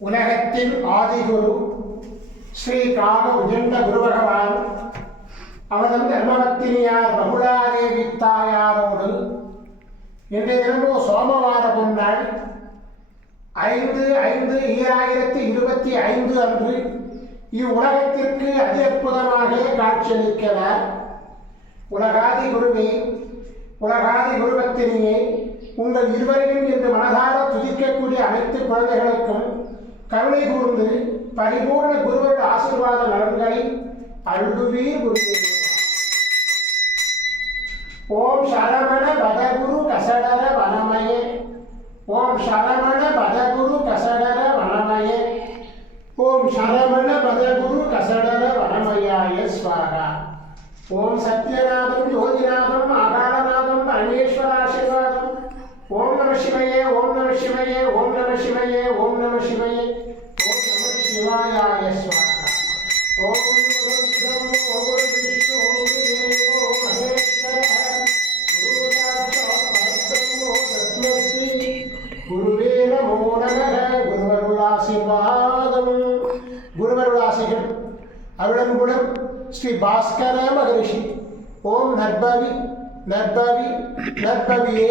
உலகத்தின் ஆதிகுரு ஸ்ரீ காக உஜண்ட குரு பகவான் அவதம் தர்மபத்தினியார் பகுலாதேவி தாயாரோடு இன்றைய தினமும் சோமவார பொன்னாள் 5/5/2025 அன்று இவ்வுலகத்திற்கு அதி அற்புதமாக காட்சியளிக்கிறார். உலகாதி குருவே, உலகாதி குருபத்தினியே, உங்கள் இருவரையும் இன்று மனதார துதிக்கக்கூடிய அனைத்து குழந்தைகளுக்கும் கருணை கூர்ந்து பரிபூர்ண குருவருடைய ஆசீர்வாத நலன்களை அருள்வீர் குருவே. ஓம் சரவண பதகுரு கசடர வனமயே, ஓம் சரவண பதகுரு கசடர வனமயே, ஓம் சரவண பதகுரு கசடர வனமயாய ஸ்வாகா. ஓம் சத்யநாதம் யோகிநாதம் ஆகாரநாதம் பரமேஸ்வராசீர்வாதம். ஓம் நம சிவயே, ஓம் நம சிவயே, ஓம் நம சிவயே, ஓம் நம சிவயே, ஓம் நம சிவாயாய ஸ்வாகா. ஓம் குருவே நமோ நமः. குருவருளாசீர்வாதம். குருவருளாசிகள் அருளன்புடன் ஸ்ரீ பாஸ்கர மகரிஷி. ஓம் நற்பவி நற்பவி நற்பவியே